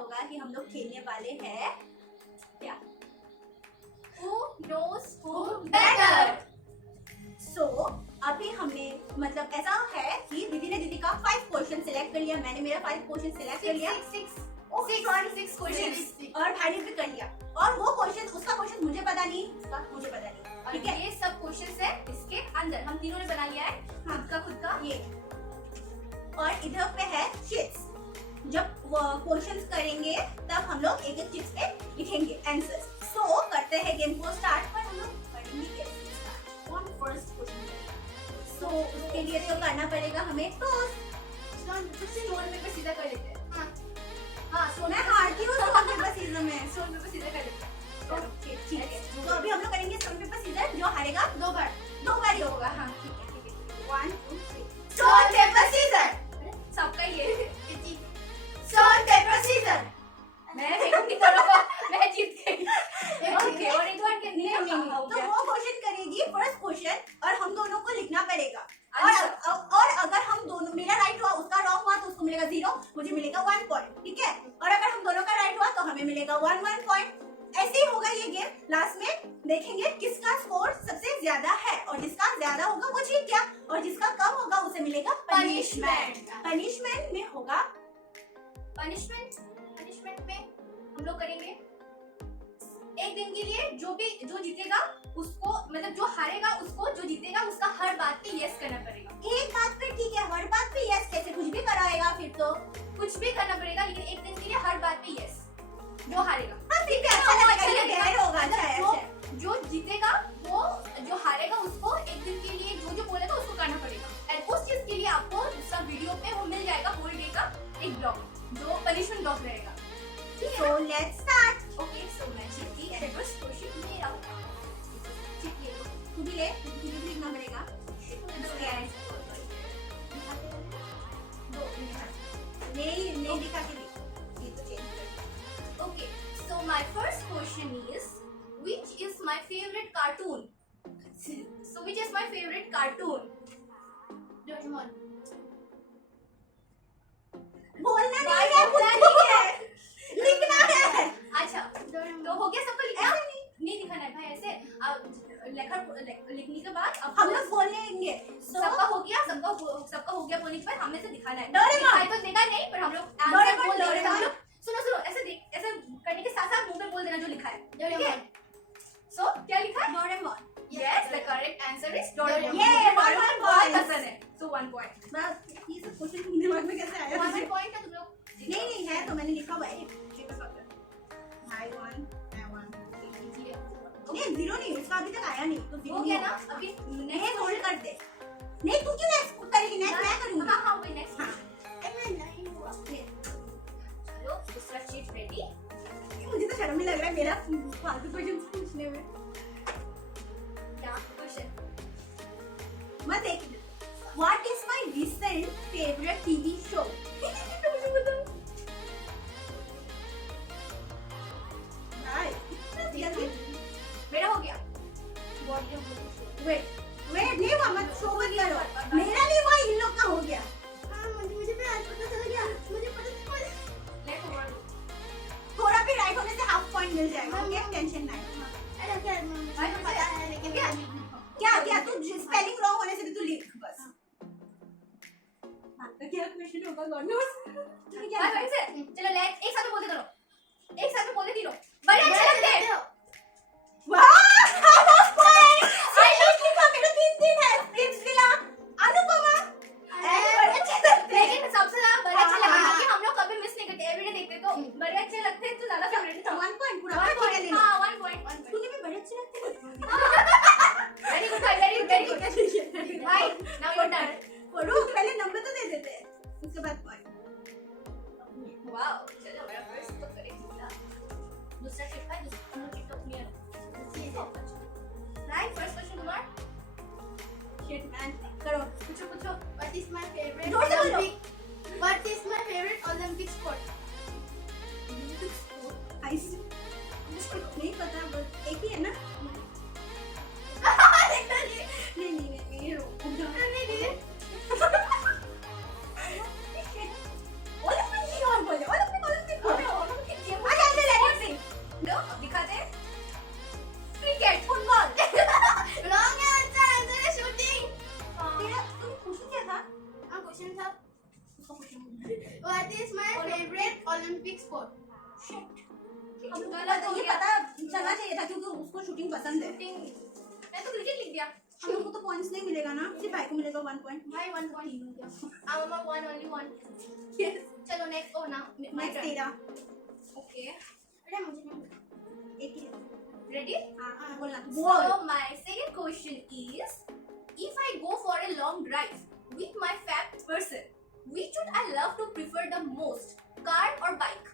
होगा कि हम लोग खेलने वाले हैं क्या, Who knows who better। So अभी हमने मतलब ऐसा है कि दीदी ने दीदी का 5 क्वेश्चन सिलेक्ट कर लिया, मैंने मेरा 5 क्वेश्चन सिलेक्ट कर लिया, 6 क्वेश्चन और भाई ने भी कर लिया। और वो क्वेश्चन, उसका क्वेश्चन मुझे पता नहीं, उसका मुझे पता नहीं, ठीक है। ये सब क्वेश्चंस है इसके अंदर, हम तीनों ने बना लिया है खुद का ये। और इधर पे है शीट्स, जब क्वेश्चंस करेंगे तब हम लोग एक एक चीज पे लिखेंगे आंसर्स। सो करते हैं गेम को स्टार्ट, पर हम लोग पढ़ेंगे कैसे स्टार्ट, कौन फर्स्ट क्वेश्चन। सो उसके लिए तो करना पड़ेगा हमें टॉस, स्टोन पेपर सीधा कर लेते हैं। हाँ मैं हारती हूँ स्टोन पेपर सीजर में, स्टोन पेपर सीधा कर लेते हैं। ओके ठीक है। तो अभी हम लोग करेंगे स्टोन पेपर सीजर, जो हारेगा 2 बार ही होगा। हाँ ठीक है 1 2 3 स्टोन पेपर सीजर, सबका ये स्टोन पेपर सीजर। मैं देखूंगी दोनों को, मैं जीत गई। ओके और एक बार के नहीं तो वो क्वेश्चन करेगी फर्स्ट क्वेश्चन और हम दोनों को लिखना पड़ेगा। और अगर हम दोनों, मेरा राइट हुआ उसका रॉन्ग हुआ तो उसको मिलेगा 0, मुझे मिलेगा 1 पॉइंट, ठीक है। और अगर हम दोनों का राइट हुआ तो हमें मिलेगा 1 पॉइंट। ऐसे ही होगा ये गेम। लास्ट में देखेंगे किसका स्कोर सबसे ज्यादा है, और जिसका ज्यादा होगा वो जीत गया, और जिसका कम होगा उसे मिलेगा पनिशमेंट। पनिशमेंट में होगा पनिशमेंट में हम लोग करेंगे एक दिन के लिए जो जीतेगा उसको, मतलब जो हारेगा उसको, जो जीतेगा उसका हर बात पे यस करना पड़ेगा। एक बात पे ठीक है, हर बात पे यस कैसे, कुछ भी कराएगा फिर तो कुछ भी करना पड़ेगा, लेकिन एक दिन के लिए हर बात पे यस, जो हारेगा। हाँ ठीक है, अच्छा लगेगा, होगा अच्छा। जो जीतेगा वो, जो हारेगा उसको एक दिन के लिए जो बोलेगा उसको करना पड़ेगा। एंड उस चीज के लिए आपको सब वीडियो पे वो मिल जाएगा, होल डे का एक ब्लॉग, जो पनिशमेंट ब्लॉग रहेगा। So let's start. Okay so मैं जीती एंड फर्स्ट क्वेश्चन मेरा होगा। जीतिए तू भी ले, तुझे भी लिखना पड़ेगा। नहीं दिखा के लिख, ये तो चेंज कर। Okay, so my first question is, which is my favorite cartoon? So which is my favorite cartoon? Doraemon. बोलना नहीं है, लिखना है। अच्छा, तो हो गया सबको लिखना? नहीं दिखाना है भाई, ऐसे लिखने के बाद हम लोग बोलेंगे। सबका हो गया, सबका हो गया बोलने के बाद हमें से दिखाना है। डोरेमोन तो देगा नहीं, पर हम लोग आंसर बोल देंगे। हम लोग सुनो ऐसे करने के साथ साथ मुंह पे बोल देना जो लिखा है, ठीक है। सो क्या लिखा है? Doraemon. Yes, the correct answer is Doraemon. ये मुझे 1 बहुत point पसंद है, so 1 point. बस ये सब क्वेश्चन दिमाग में कैसे आया? 1 point है तुम लोग। नहीं है तो मैंने लिखा हुआ है। भाई 1 मैं 1 नहीं 0 नहीं, उसका अभी तक आया नहीं तो 0 हो गया ना? अभी नहीं होल्ड कर दे। नहीं तू क्यों नेक्स्ट करेगी? नेक्स्ट मैं करूंगी। हाँ वही नेक्स्ट। हाँ चलो दूसरा शीट रेडी। मुझे तो शर्म ही लग रहा है मेरा फालतू क्वेश्चन पूछने में। क्या क्वेश्चन? मत देख। What is my recent favorite TV show? मुझे बताओ। भाई जल्दी। मेरा हो गया। वेट नहीं हुआ, मत शो मत करो। मेरा नहीं हुआ, इन लोग का हो गया। मुझे भी आज पता चल गया, मुझे पता चल गया। Let's over. थोड़ा भी राइट होने से हाफ पॉइंट मिल जाएगा, ओके टेंशन नहीं। भाई तो पता है लेकिन क्या तू स्पेलिंग रॉन्ग होने से भी तू लिख बस। क्या क्वेश्चन होगा गॉड नोस। भाई से चलो लेट्स एक साथ में बोलते करो, एक साथ में बोलते तीनों बड़े अच्छे लगते हैं। वाह हाफ पॉइंट। आई लव लिखा मेरा 3 है। प्रिंस विला, अनुपमा बड़े अच्छे लगते हैं। लेकिन सबसे ज्यादा बड़े अच्छे लगते हैं क्योंकि हम लोग कभी मिस नहीं करते, एवरीडे देखते तो बड़े अच्छे लगते हैं, तो ज्यादा फेवरेट था। 1 पॉइंट पूरा। 1 पॉइंट। हां 1 पॉइंट। तूने भी बड़े अच्छे लगते हैं। वेरी गुड भाई, वेरी गुड भाई। Now your turn. पढ़ो पहले नंबर तो दे देते हैं, उसके बाद पॉइंट। वाओ चलो मेरा फर्स्ट तो करेक्ट था। दूसरा टिप है, दूसरा टिप तो क्लियर है। राइट फर्स्ट क्वेश्चन तुम्हारा। शिट मैन करो, पूछो। What is my favorite जोर से बोलो। Olympic? What is my favorite Olympic sport? Ice मुझको नहीं पता, बस एक ही है ना। नहीं रुको। ओलंपिक और बोले ओलंपिक उसको शूटिंग पसंद है। शूटिंग मैं तो क्रिकेट लिख दिया। हम लोग को तो पॉइंट्स नहीं मिलेगा ना, सिर्फ भाई को मिलेगा 1 पॉइंट। भाई 1 पॉइंट हो गया। I'm on 1 only 1। चलो नेक्स्ट। ओ ना नेक्स्ट तेरा। ओके अरे मुझे नहीं एक ही रेडी। हाँ बोलना So my second question is, if I go for a long drive with my fab person, which would I love to prefer the most, car or bike?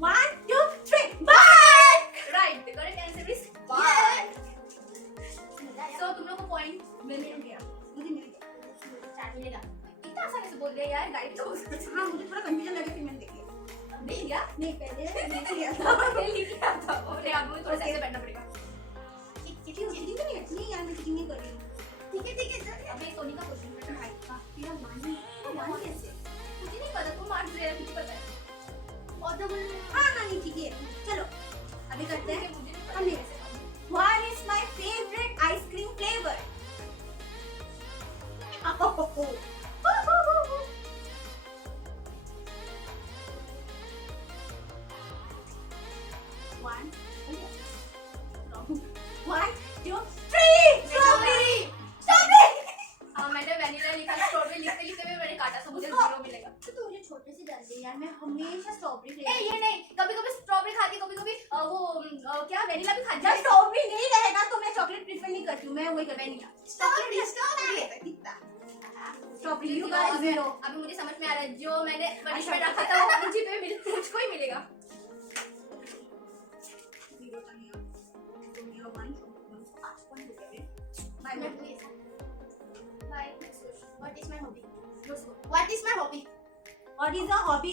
1 2 3 bike. Right, the correct answer is bike. मिला So तुम लोग को point मिल गया। मुझे मिल गया। चार मिलेगा इतना आसानी से बोल दिया यार, राइट तो हाँ मुझे थोड़ा कंफ्यूजन लगा फिर मैंने देख लिया। नहीं लिया। नहीं पहले देख लिया था। मैंने लिख लिया था। ओके अब मुझे थोड़ा सा ऐसे बैठना पड़ेगा। चीटिंग चीटिंग नहीं है। नहीं यार मैं चीटिंग नहीं कर रही हूँ। ठीक है चल अबे सोनी का क्वेश्चन है भाई का। तेरा मानी मानी कैसे? मुझे नहीं पता, तुम मार्क्स दे रहे हो, मुझे पता है। और तो बोल हाँ नहीं ठीक है चलो अभी करते हैं। मुझे नहीं पता हमने- कैसे करना। What is my favorite ice cream flavor? One, one, two, three. Strawberry. Strawberry. मैंने वैनिला लिखा, स्ट्रॉबेरी लिखते लिखते हुए मैंने काटा, तो मुझे उसको- 0 मिलेगा। तो मुझे छोटे से डाल दे यार मैं हमेशा स्ट्रॉबेरी ए ये नहीं, कभी कभी स्ट्रॉबेरी खाती, कभी कभी क्या वैनिला भी खाती जब है। स्ट्रॉबेरी नहीं रहेगा तो मैं चॉकलेट प्रेफर नहीं करती हूँ, मैं वही करती हूँ। स्ट्रॉबेरी कितना स्ट्रॉबेरी यू अभी गाइस जीरो। अभी मुझे समझ में आ रहा है, जो मैंने पनिशमेंट रखा था वो मुझको ही मिलेगा। जीरो का नहीं है। तो मेरा 1 5 पॉइंट हो गए। बाय मैं bye. Bye, next question. What is my hobby Let's go. What is my hobby What is your hobby?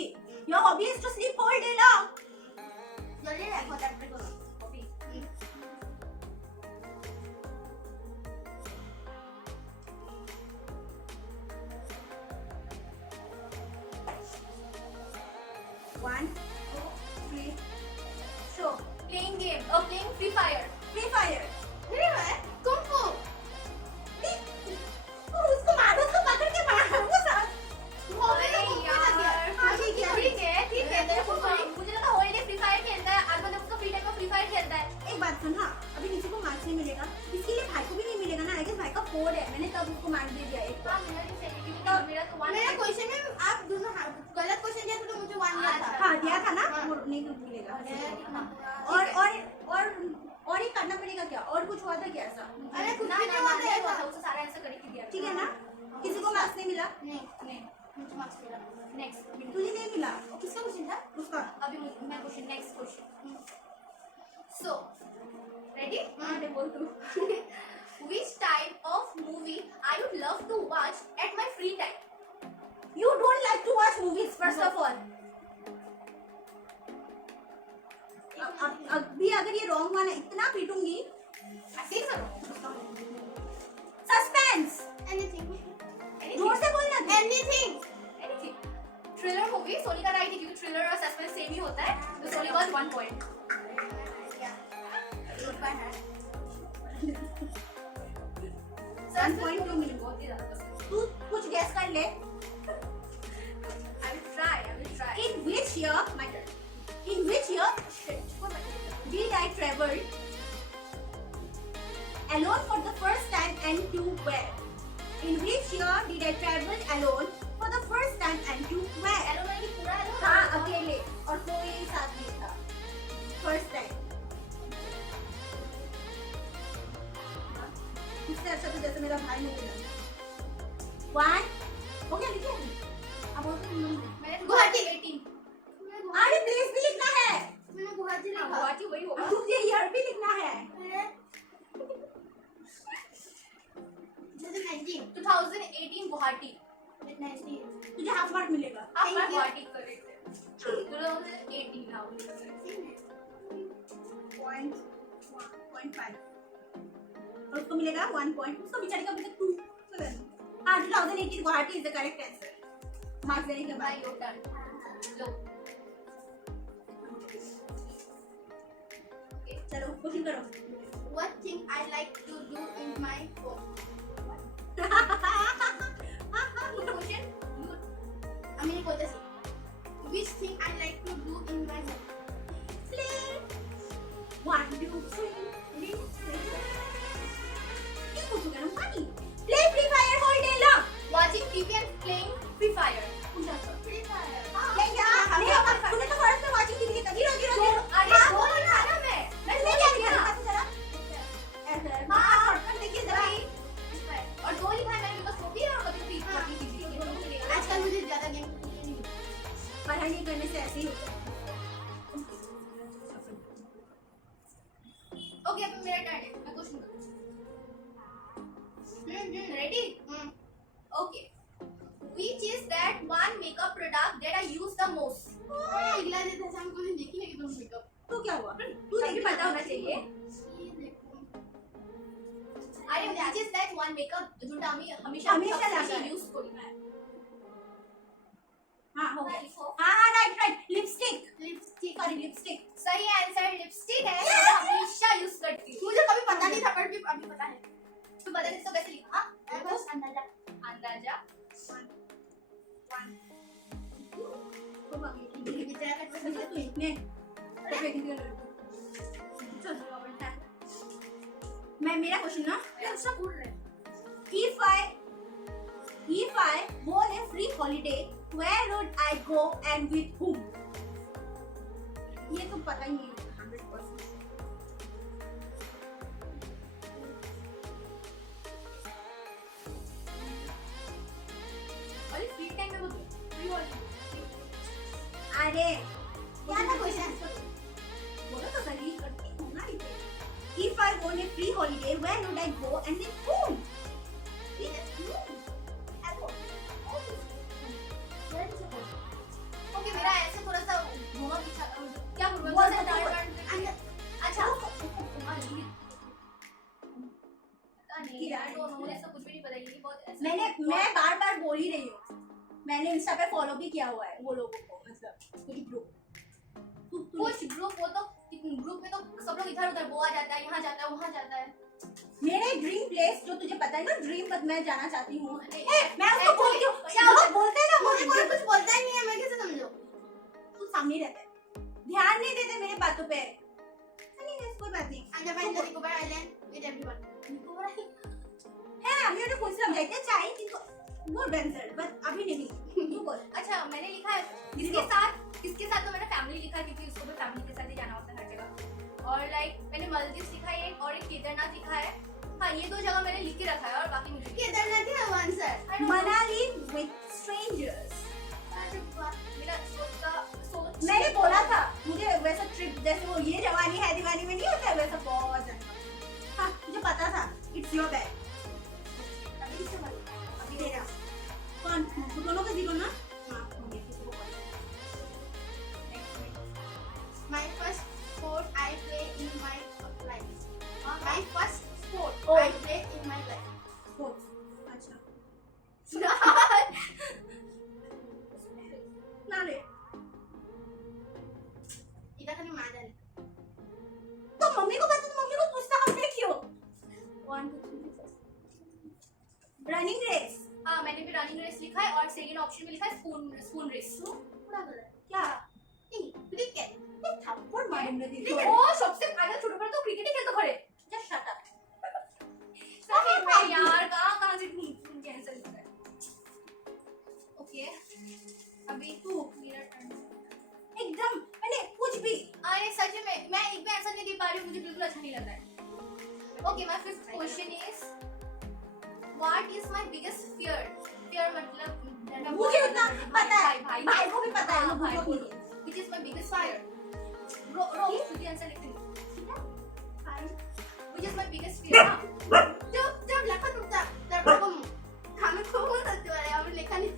Your hobby is to sleep all day long. जल्दी रखो दैट पे करो Hobby. One, two, three. Show. Playing game. Playing Free Fire. Free Fire. अरे वाह kung fu उसको मारो, उसको पकड़ के मारो, वो साथ। हॉबी अरे तो यार, हाँ ठीक है ठीक है, देखो मुझे लगा होल डे फ्री फायर खेलता है, आज मतलब उसका फ्री टाइम में फ्री फायर खेलता है। एक बात सुन, हाँ अभी किसी को मार्क्स नहीं मिलेगा, इसके लिए भाई को भी नहीं मिलेगा ना। आई गेस भाई का 4 है, मैंने तब उसको मार्क्स दे दिया एक। हाँ मेरा भी सही है, क्योंकि मेरा तो 1 मेरा क्वेश्चन में आप दोनों गलत क्वेश्चन दिया तो मुझे 1 मिला था हाँ दिया था ना, हाँ। वो नहीं मिलेगा। और और ये करना पड़ेगा क्या? और कुछ हुआ था क्या ऐसा? अरे कुछ ना भी ना तो ना होता नहीं हुआ है था, उससे सारा आंसर करके दिया। ठीक है ना? किसी को मार्क्स नहीं मिला? नहीं नहीं, मुझे मार्क्स मिला नेक्स्ट। तुझे नहीं मिला किसका क्वेश्चन था उसका। अभी मैं question, next question. So ready? हाँ मैं बोल तू। Which type of movie I would love to watch at my free time? You don't like to watch movies first of all. अभी अगर ये रॉन्ग हुआ ना, इतना पीटूंगी। ऐसे ही करो। सस्पेंस। एनीथिंग जोर से बोलना तू। Anything Anything. Thriller movie. Soni का राइट है, क्योंकि थ्रिलर और सस्पेंस सेम ही होता है, तो Soni got 1 point. One point to me. बहुत ही ज्यादा पसंद। तू कुछ गैस कर ले। I will try. In which year, my turn. In which year did I travel alone for the first time and to where? In which year did I travel alone for the first time and to where? Hello मैंने पूरा hello हाँ अकेले और कोई साथ नहीं था। First time. इससे अच्छा तो जैसे मेरा भाई नहीं मिला। 1 हो गया लिखिए अब और तुम मैंने गुवाहाटी। 18। अरे प्लेस भी लिखना है। मैंने गुवाहाटी लिखा गुवाहाटी वही होगा। तुझे ईयर भी लिखना है। 2018 गुवाहाटी। तुझे हाफ मार्क मिलेगा। आप Thank you. गुवाहाटी करेक्ट है। 2018 नाउ। 0.5 और उसको मिलेगा 1 पॉइंट। उसको बेचारे का अभी तक 2 हाँ 2018 Guwahati is the correct answer. Marks देने के बाय बाद योर टर्न। लो चलो क्वेश्चन करो। What thing I like to do in my home? Question. I mean, what is it? Which thing I like to do in my home? क्या हुआ? तू सबको देख पता होना चाहिए। ये देखो अरे which is that one makeup जो আমি हमेशा हमेशा लगाता है। यूज करी है। हाँ हो गया। देखो हाँ right right lipstick lipstick sorry lipstick. सही आंसर लिपस्टिक है, मैं हमेशा यूज करती हूँ। मुझे कभी पता नहीं था पर भी अभी पता है तो पता नहीं तो कैसे लिखा? मैं बस अंदाजा अंदाजा विद्या का क्वेश्चन मुझे तो इतने मैं मेरा क्वेश्चन ना सब बोल रहे हैं if I won a free holiday where would I go and with whom? ये तो पता ही नहीं है 100%। और फ्री टाइम में बोल फ्री वाली अरे क्या था क्वेश्चन बोलो तो सही करती हूँ ना इसे। If I won a free holiday where would I go and with whom? Okay मेरा ऐसे थोड़ा सा घुमा पीछा क्या बोल बोल रहा सकते हो। था अच्छा पता नहीं यार तो मुझे ऐसा कुछ भी नहीं पता ये बहुत ऐसा मैं बार बार बोल ही रही हूँ। मैंने इंस्टा पे फॉलो भी किया हुआ है वो लोगों को, मतलब कुछ ग्रुप कुछ ग्रुप वो तो ग्रुप में तो सब लोग इधर उधर वो आ जाता है यहाँ जाता है वहाँ जाता है। मेरे ड्रीम प्लेस जो तुझे पता है ना, ड्रीम पर मैं जाना चाहती हूँ। अरे, मैं उसको बोलती हूँ क्या लोग बोलते हैं ना मुझे कोई कुछ बोलता ही नहीं है मैं कैसे समझूं तू सामने रहता है, ध्यान नहीं देते मेरे बातों पे। नहीं है कोई बात नहीं। Andaman and Nicobar island with everyone Nicobar হ্যাঁ আমি ওটা খুঁজলাম যাইতে চাই কিন্তু गुड आंसर बस अभी नहीं। तू बोल। अच्छा मैंने लिखा है किसके साथ तो मैंने फैमिली लिखा है क्योंकि उसको भी फैमिली के साथ ही जाना होता है हर जगह। और लाइक मैंने मालदीव लिखा है और एक केदारनाथ लिखा है। हाँ ये दो जगह मैंने लिख के रखा है और बाकी मुझे केदारनाथ है आंसर मनाली विद स्ट्रेंजर्स। मेरा सोच मैंने बोला था मुझे वैसा ट्रिप जैसे वो ये जवानी है दीवानी में नहीं होता है वैसा बहुत जाना। हाँ मुझे पता था। It's your bag. अभी तेरा कौन दोनों का जीरो ना। हाँ हो गया किसी को पता। My first sport I play in my life. My first sport Oh. I play in my life. Sports अच्छा ना रे इधर खाली माँ जाने तो मम्मी को पता तो मम्मी को पूछता हमने क्यों। 1 2 3 रनिंग रेस। हाँ मैंने भी रनिंग रेस लिखा है और सेकंड ऑप्शन में लिखा है स्पून रेस। पूरा गलत क्या नहीं क्रिकेट थप्पड़ मारेंगे दीदी। ओ सबसे पहले छोटे पर तो क्रिकेट ही खेलते खड़े। Just shut up. सही में यार कहाँ से ढूंढ के आंसर लिखा है। ओके अभी तू मेरा टर्न। एकदम मैंने कुछ भी अरे सच में मैं एक भी आंसर नहीं दे पा रही हूँ मुझे बिल्कुल अच्छा नहीं लग रहा है। Okay my fifth question is what is my biggest fear मतलब मुझे उतना पता है भाई भाई को भी पता है हाँ, भाई भाई को बोलो which is my biggest fear रो तुझे आंसर लिख which is my biggest fear जब लेखा तुमचा तर बघून आम्ही खूप म्हणत होतो आम्ही लेखा नाही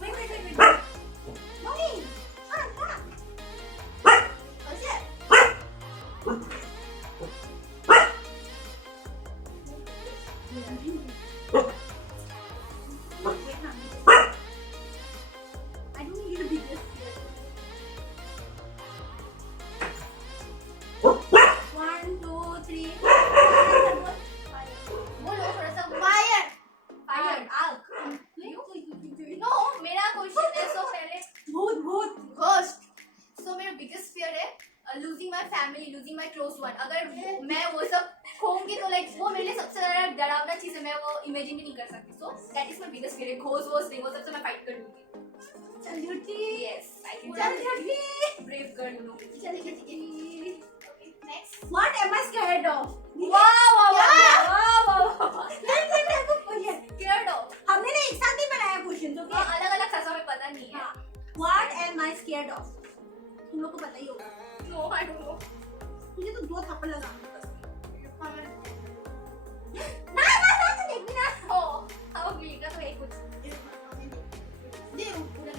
wait मम्मी हाँ असे I don't need a biggest fear. 1 2 3 बोलो थोड़ा सा फायर फायर आग नो मेरा क्वेश्चन है सो पहले भूत घोस्ट सो मेरा बिगेस्ट फियर है losing my family losing my close one. अगर मैं वो सब खोऊंगी तो लाइक वो मेरे लिए सबसे ज्यादा डरावना चीज है मैं वो इमेजिन भी नहीं कर सकती। So that is my biggest fear. Ghost वो सबसे मैं फाइट कर लूंगी। चल झूठी यस आई कैन चल झूठी ब्रेव गर्ल यू नो। चल के next What am I scared of? scared of हमने ना एक साथ ही बनाया क्वेश्चन तो क्या अलग अलग था हमें पता नहीं है। What am I scared of? तुम लोग को पता ही होगा। नो आई डोंट नो मुझे तो 2 थप्पड़ लगा ना तो देख भी ना हो अब मिलेगा तो एक कुछ दे पूरा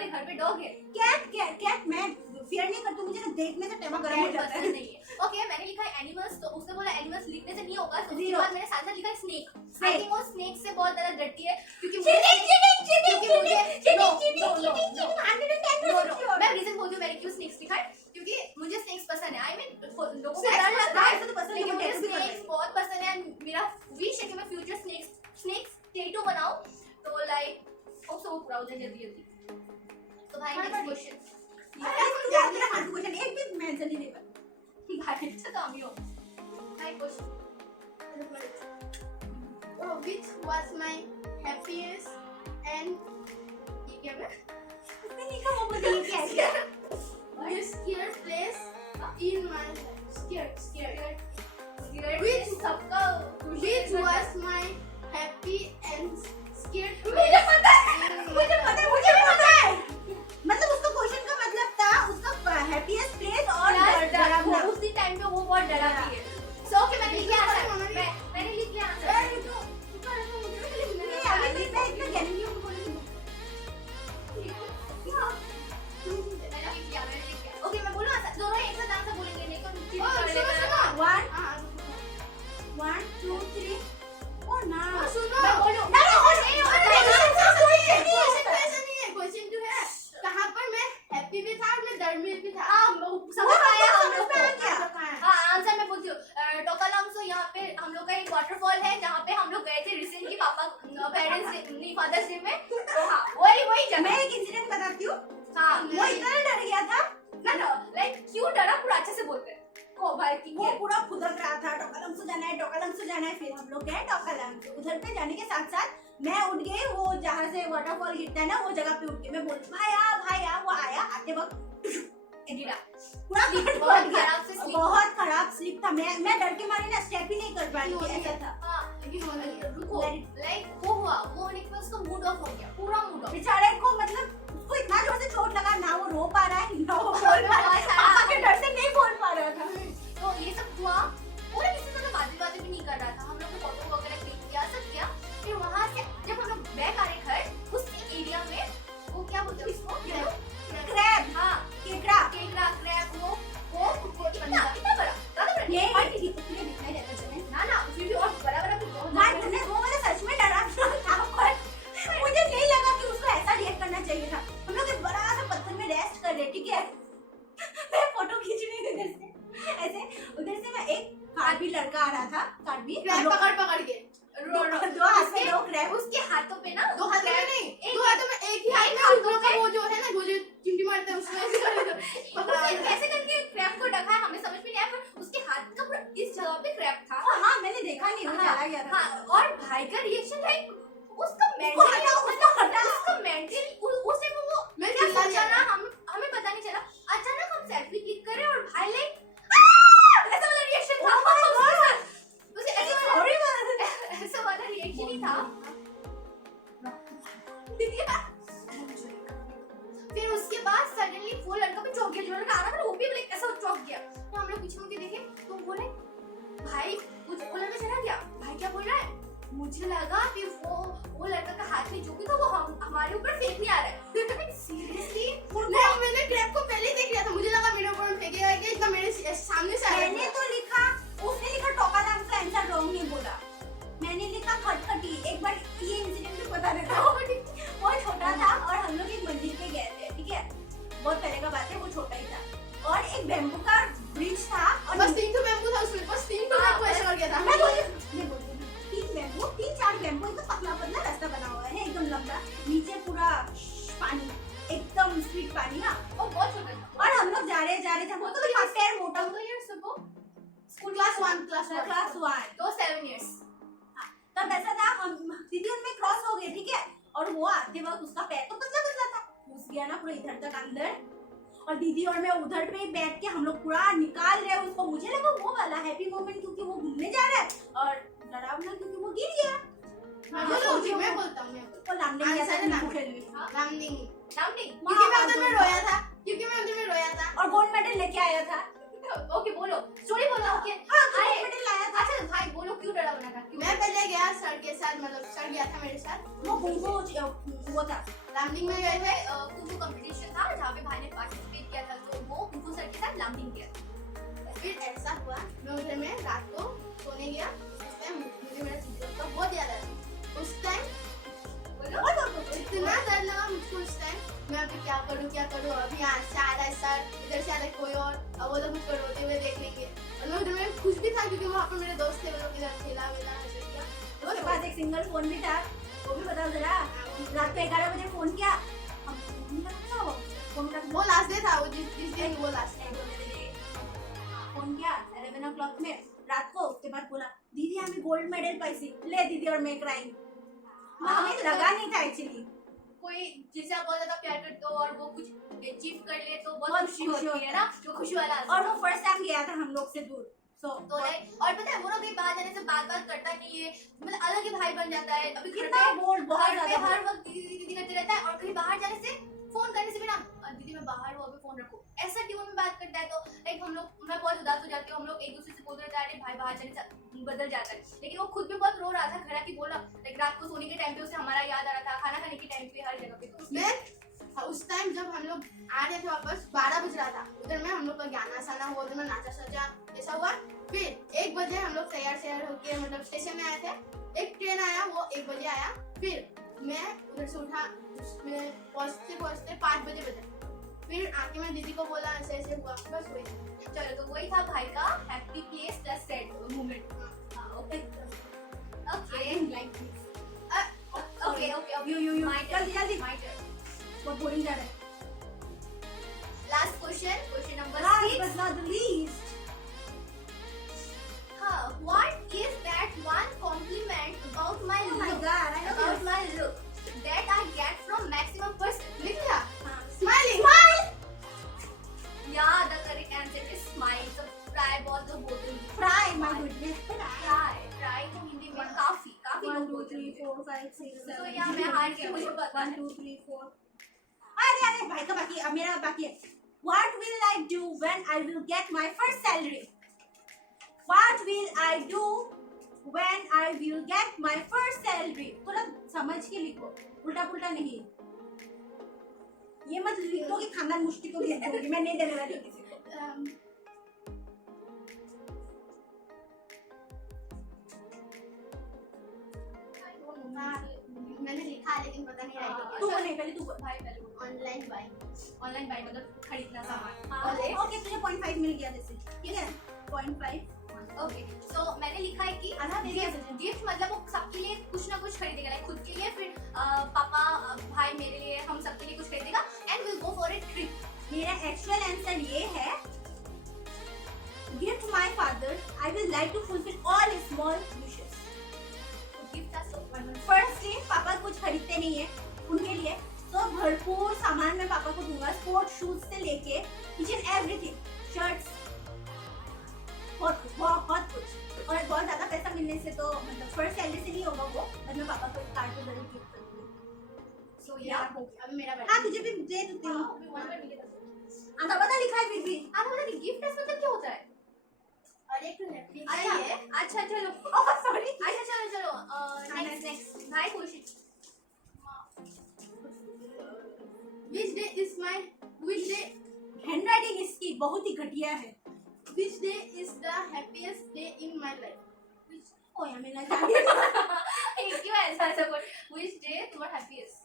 तुम्हारे घर पे डॉग है? कैट मैं फियर नहीं करती, मुझे ना देखने से टेबल गरम हो कैट जाता है। पसंद नहीं है। ओके, मैंने लिखा है एनिमल्स, तो उसने बोला एनिमल्स लिखने से नहीं होगा, तो उसके Zero. बाद मैंने साथ साथ लिखा है स्नेक। आई Snake. थिंक वो स्नेक से बहुत ज्यादा डरती है, क्योंकि मैं रीजन बोलती हूँ मैंने क्यों स्नेक्स लिखा है, क्योंकि मुझे स्नेक्स पसंद है। आई मीन लोगों को Snakes डर लगता है, पसंद है, तो पसंद है, लेकिन मुझे tattoo भी पसंद है। स्नेक्स बहुत पसंद है। मेरा विश है कि मैं फ्यूचर स्नेक्स टैटू बनाऊं, तो लाइक होप सो वो पूरा हो जाए जल्दी जल्दी। तो भाई नेक्स्ट क्वेश्चन। एक भी मेंशन ही नहीं कर। भाई अच्छा तो हम ही हो। भाई question Oh, which was my happiest and ये क्या है? उसने लिखा वो मुझे ये क्या है? The scared place in my life. Scared. which सबका Which was my happy and scared मुझे place पता है, in मुझे my पता है, मुझे भी पता है। मतलब उसका क्वेश्चन का मतलब था उसका हैप्पीएस्ट प्लेस और डरावना। उसी टाइम पे वो बहुत डराती है। सो ओके, मैंने लिख लिया आंसर। मैंने लिख लिया आंसर। नहीं, अभी मैं इतना ज्ञानी हूँ, बोलूँ। मैंने लिख लिया। ओके, मैं बोलूँ आंसर? दोनों एक साथ आंसर बोलेंगे, नहीं तो चीटिंग Oh, कर सुनो, लेगा। सुनो। 1 2 3 ओ ना सुनो। मैं बोलूँ? क्वेश्चन जो है कहाँ पर मैं हैप्पी भी था और मैं डर में भी था। हाँ, समझ आया हम लोग को। कहाँ है? हाँ, आंसर मैं बोलती हूँ। टोकालांगसो यहाँ पे हम लोग का एक वाटरफॉल है, जहाँ पे हम लोग गए थे रिसेंटली पापा पेरेंट्स डे नहीं फादर्स डे में। तो हाँ, वही जगह। मैं एक इंसिडेंट बताती हूँ। हाँ, वो इतना डर गया था, ना लाइक क्यों डरा, पूरा अच्छे से बोलते हैं। को भाई की वो पूरा खुदक रहा था, टोकालंगसो जाना है, टोकालंगसो जाना है। फिर हम लोग गए टोकालंगसो। उधर पे जाने के साथ साथ मैं उठ गई, वो जहाँ से वाटरफॉल गिरता है ना, वो जगह पे उठ के मैं बोली भाई आ। वो आया, आते वक्त गिरा। पूरा बहुत खराब से slip। बहुत खराब स्लिप था। मैं डर के मारे ना स्टेप ही नहीं कर पा रही थी, ऐसा था। हाँ, रुको, लाइक वो हुआ, वो होने के बाद उसका मूड ऑफ हो गया, पूरा मूड ऑफ। बेचारे को मतलब उसको इतना जोर से चोट लगा, ना वो रो पा रहा है ना वो बोल पा रहा है। पापा के डर से नहीं बोल पा रहा था। तो ये सब हुआ, पूरा किसी से बातें भी नहीं कर रहा था। हम लोग ने फोटो वगैरह क्लिक किया, सब किया। फिर वहां से जब हम लोग बैक आ रहे घर, उस एरिया में वो क्या बोलते हैं उसको, क्रैब, हाँ, केकड़ा, क्रैब, वो इतना बड़ा, ज्यादा बड़ा ये नहीं, इतने दिखाई देता चले ना फिर भी और बड़ा कुछ बहुत भाई ज्यादा। तुमने वो वाला सच में डरा था, पर मुझे नहीं लगा कि उसको ऐसा रिएक्ट करना चाहिए था। हम लोग एक बड़ा सा पत्थर में रेस्ट कर रहे, ठीक है। मैं फोटो खींच रही थी उधर से, ऐसे उधर से मैं एक कार्बी लड़का आ रहा था, कार्बी क्रैब पकड़ के दो हाथ में दो क्रैब, उसके हाथों पे ना दो हाथों में नहीं, एक- दो हाथों में एक ही हाथ में हाथों उन लोगों का में- वो जो है ना, वो जो चिमटी मारते हैं उसमें पकड़ा हुआ उसने था। कैसे करके क्रैब को ढका है, हमें समझ में नहीं आया, पर उसके हाथ का पूरा इस जगह पे क्रैब था। हाँ मैंने देखा नहीं, वो चला गया था। हाँ, और भाई का रिएक्शन लाइक उसका उसको मेंटली हटाओ, उसको हटाओ। उसका मेंटली उस टाइम वो मैं क्या चिल्ला सोचा दिया ना, हमें पता नहीं चला। अचानक हम सेल्फी क्लिक करे और भाई लाइक ऐसा वाला रिएक्शन था। Oh my God! उसे ऐसा वाला रिएक्शन ही था। फिर उसके बाद सडनली वो लड़का भी चौंक गया, जो लड़का आ रहा था वो भी लाइक ऐसा चौंक गया। तो हम लोग पीछे मुड़ के देखे तो बोले भाई वो लड़का चला गया। भाई क्या बोल रहा है, मुझे लगा कि वो लड़का का हाथ में जो भी था वो हमारे ऊपर फेंकने आ रहा है। सीरियसली नहीं, मैंने क्रैब को पहले ही देख लिया था, मुझे लगा मेरे ऊपर फेंकेगा कि इतना मेरे सामने से आ रहा मैंने है। तो लिखा, उसने लिखा टोकालंगसो, आंसर रॉन्ग नहीं बोला। मैंने लिखा खटखटी। एक बार ये इंसिडेंट भी बता देता हूँ। वो छोटा था और हम लोग एक मंदिर पे गए थे, ठीक है, बहुत पहले का बात है, वो छोटा ही था। और एक बैम्बू का ब्रिज था और बस 3 तो बैम्बू था उसमें, बस 3 तो हाँ, को ऐसा कर गया था। मैं बोलती 3-4 बैम्बू, एकदम पतला रास्ता बना हुआ है, एकदम लंबा, नीचे पूरा पानी, एकदम स्वीट पानी ना। वो बहुत छोटा था। और हम लोग जा रहे थे, वो तो लिखा पैर मोटा, तो ये सबको स्कूल क्लास 1 क्लास 1। तो 7 इयर्स। तब ऐसा था, हम दीदी उनमें क्रॉस हो गए, ठीक है, और वो आते वक्त उसका पैर तो पतला था, घुस गया ना पूरा इधर तक अंदर। और दीदी और मैं उधर पे बैठ के हम लोग पूरा निकाल रहे हैं उसको। मुझे लगा वो वाला हैप्पी मोमेंट क्योंकि वो घूमने जा रहा है, और डरावना क्योंकि वो गिर गया। मैं बोलता हूँ वो लामने गया था आंसर है ना? नींबू खेलने, रामनिंग, डाउटिंग। क्योंकि मैं उधर में रोया था, और गोल्ड मेडल लेके आया था। ओके बोलो, स्टोरी बोलो। ओके हाँ, आए। गोल्ड मेडल लाया था। अच्छा भाई बोलो क्यों डरावना था, क्यों? मैं पहले गया सर के साथ, मतलब सर गया था मेरे साथ। वो था लामडिंग में गए गए थे थे। कुंफू कंपटीशन था जहाँ पे भाई ने पार्टिसिपेट किया था, तो वो कुंफू सर के साथ लामडिंग किया था। फिर ऐसा हुआ, मैं उधर में रात को सोने गया, उस टाइम मुझे मेरा सीजन का बहुत याद आया। उस टाइम इतना डर लगा मुझको उस टाइम, मैं अभी क्या करूँ, अभी यहाँ से आ रहा है सर, इधर से आ रहा है कोई और, अब वो लोग मुझको रोते हुए देख लेंगे। और मैं उधर में खुश भी था क्योंकि वहाँ पर मेरे दोस्त थे, वो लोग इधर खेला वेला ऐसे किया। उसके पास एक सिंगल फोन भी था, वो भी बताओ जरा। रात को 11 बजे फोन किया, हम फोन रखा हो, फोन रख वो लास्ट डे था, वो जिस दिन वो लास्ट डे। फोन किया 11 o'clock में रात को। उसके बाद बोला दीदी हमें गोल्ड मेडल पाइसी, ले दीदी और मैं क्राइंग। हमें लगा नहीं था एक्चुअली। कोई जिसे आप बहुत ज्यादा प्यार करते हो और वो कुछ अचीव कर ले तो बहुत बहुत खुशी खुशी होती है ना, जो खुशी वाला और वो फर्स्ट टाइम गया था हम लोग से दूर, तो लाइक, और पता है वो लोग भी बाहर जाने से बात करता नहीं है, मतलब अलग ही भाई बन जाता है। अभी घर कितना पे बोल बहुत घर पे ज्यादा हर वक्त दीदी दीदी दीदी करते रहता है, और कहीं बाहर जाने से फोन करने से भी ना, दीदी मैं बाहर हूँ अभी फोन रखो, ऐसा ट्यून में बात करता है। तो लाइक हम लोग, मैं बहुत उदास हो जाती हूँ, हम लोग एक दूसरे से बोलते रहते हैं अरे भाई बाहर जाने से बदल जाता है। लेकिन वो खुद भी बहुत रो रहा था, घर आके बोला, लाइक रात को सोने के टाइम पे उसे हमारा याद आ रहा था, खाना खाने के टाइम पे, हर जगह पे। तो मैं उस टाइम जब हम लोग आ रहे थे वापस 12 बज रहा था, उधर में हम लोग का गाना साना हुआ, उधर में नाचा सजा ऐसा हुआ। फिर 1 बजे हम लोग तैयार होके मतलब स्टेशन में आए थे। एक ट्रेन आया, वो 1 बजे आया। फिर मैं उधर से उठा, उसमें पहुंचते 5 बजे बजे। फिर आके मैं दीदी को बोला ऐसे ऐसे हुआ, बस वही। चलो, तो वही था भाई का happy place plus sad moment. Okay okay okay you my जल्दी जल्दी माय टर्न। बहुत बोरिंग जा रहा है। Last question number Last 6। but not the least, What is that one compliment about my oh my look? god, I know About this. my look that I get from maximum person. लिख लिया, हाँ. Smiling. Yeah, the correct answer is smile. So try बहुत लोग बोलते हैं। Fry, my goodness. Try तो हिंदी में काफी 1 लोग 2 बोलते 3 हैं। 4 5 6 7 तो यहाँ मैं हार गया, मुझे पता 1 है। 2 3 4। अरे भाई का बाकी, अब मेरा बाकी है। What will I do when I will get my first salary? What will I do when I will get my first salary? थोड़ा समझ के लिखो, उल्टा पुल्टा नहीं। ये मत लिख दो कि खानदान मुश्ती को लिख दोगी, मैं नहीं देने वाली किसी को। मैंने लिखा है लेकिन पता नहीं राइट तू बोल नहीं, पहले तू बोल। भाई पहले बोलो। Online bye. ऑनलाइन बाय मतलब खरीदना सामान। ओके ओके, तुझे 0.5 मिल गया जैसे, ठीक है 0.5। ओके, सो मैंने लिखा है कि आधा दे दिया तुझे। गिफ्ट मतलब वो सबके लिए कुछ ना कुछ खरीदेगा, लाइक खुद के लिए, फिर पापा भाई मेरे लिए, हम सबके लिए कुछ खरीदेगा, and will go for a trip. मेरा एक्चुअल आंसर ये है, gift my father, I will like to fulfil all small wishes. Gift का सो फर्स्टली पापा कुछ खरीदते नहीं है उनके लिए, तो भरपूर सामान मैं पापा को दूंगा, स्पोर्ट शूज से लेके ईच एंड एवरीथिंग, शर्ट्स, बहुत कुछ। और बहुत ज्यादा पैसा मिलने से तो मतलब फर्स्ट सैलरी से नहीं होगा वो, बट मैं पापा को एक कार्ड तो जरूर गिफ्ट करूंगी। सो या या अभी मेरा हाँ तुझे भी दे देती हूँ। आधा पता लिखा है फिर भी। आप बोला कि गिफ्ट मतलब क्या होता है? और एक नेटफ्लिक्स अच्छा है। अच्छा चलो, ओह सॉरी। अच्छा चलो नेक्स्ट भाई question. Which day is my handwriting इसकी बहुत ही घटिया है। which day is the happiest day in my life? ओ यार मैं ना जानती। क्यों ऐसा बोल? Which day तुम्हारा हैप्पीएस्ट?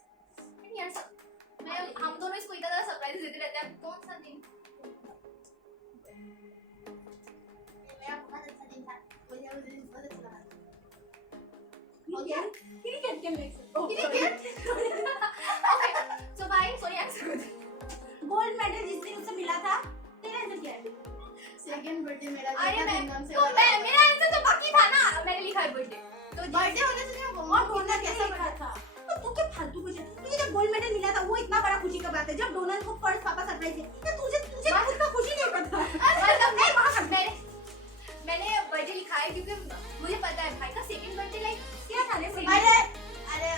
नहीं यार मैं, हम दोनों इसको इतना ज्यादा सरप्राइज देते रहते हैं, कौन सा दिन? मेरा बहुत अच्छा दिन था, मुझे उस दिन बहुत अच्छा लगा। क्रिकेट खेलने से। सो भाई सॉरी आंसर गोल्ड मेडल जिस दिन उसे मिला था, तेरा आंसर क्या है? सेकंड बर्थडे मेरा अरे जितना मैं धूमधाम से तो हुआ मैं था। मेरा आंसर तो बाकी था ना, मैंने लिखा है बर्थडे। तो बर्थडे होने से क्या और डोनर कैसा बना था? तो तू क्या फालतू कुछ है? तुझे जब गोल्ड मेडल मिला था वो इतना बड़ा खुशी का बात है, जब डोनर को फर्स्ट पापा सरप्राइज दिया, तो तुझे खुद का खुशी नहीं पता। मतलब मैंने बर्थडे लिखा है क्योंकि मुझे पता है भाई का सेकंड बर्थडे लाइक क्या था रे? अरे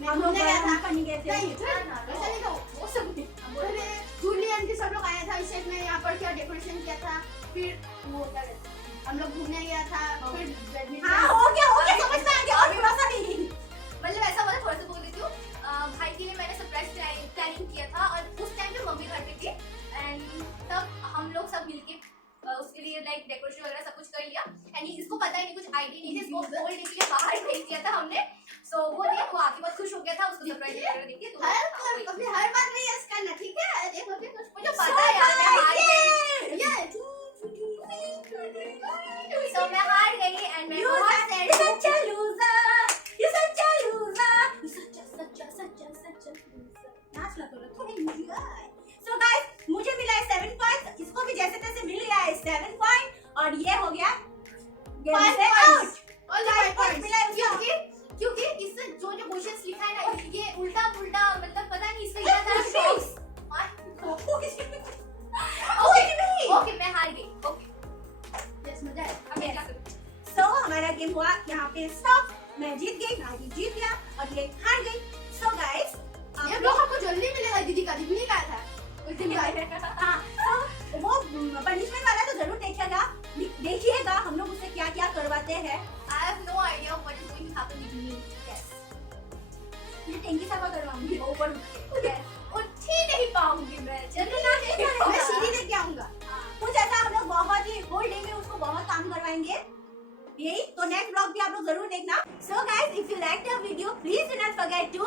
मैं हम लोग घूमने गया था। नहीं गए थे। नहीं वैसा नहीं था वो सब नहीं। अरे जूलियन के सब लोग आया था, इसे मैं यहाँ पर क्या डेकोरेशन किया था, फिर वो क्या कहते हैं, हम लोग घूमने गया था, फिर बैडमिंटन। हाँ हो गया समझ में आ गया, और थोड़ा सा नहीं। मतलब ऐसा मतलब थोड़ा सा बोल देती हूँ, भाई के लिए मैंने सरप्राइज आईडी नहीं थी, इसको खोलने के लिए बाहर भेज दिया था हमने। सो वो देख, वो आके बहुत खुश हो गया था, उसको सरप्राइज देख के। तो अपनी हर बात नहीं यस करना, ठीक है? देखो देखो मुझे पता है यार, मैं हार गई। ये So मैं हार गई and मैं You बहुत sad हूँ। such a loser. You such a loser. You such a loser. नाच ला तो थोड़ी enjoy. So guys, मुझे मिला है 7 पॉइंट्स, इसको भी जैसे तैसे मिल गया है 7 पॉइंट, और ये हो गया गेम 5 से points. आउट। Only 5 points. मिला है उसको। क्योंकि इससे जो जो क्वेश्चंस लिखा है ना, ये उल्टा पुल्टा, मतलब पता नहीं इसका क्या था। शॉक्स। ओके मैं हार गई। ओके Yes, मजा है। अब मैं क्या करूँ? So हमारा गेम हुआ यहाँ पे स्टॉप। मैं जीत गई, नाजी जीत गया और ये हार गई। So guys, ये ब्लॉग हमको जल्दी मिलेगा, दीदी का दीदी का था उस दिन का। हाँ, तो वो पनिशमेंट वाला तो जरूर देखिएगा हम लोग उससे क्या क्या करवाते हैं। I have no idea what is going to happen with me. Yes. मैं टेंकी साफा करवाऊंगी ऊपर उठ के। उठ ही नहीं पाऊंगी मैं, चलो ना मैं सीढ़ी लेके आऊंगा। कुछ ऐसा हम लोग बहुत ही होल डे में उसको बहुत काम करवाएंगे यही। तो नेक्स्ट ब्लॉग भी आप लोग जरूर देखना। So guys, if you like the video, please do not forget to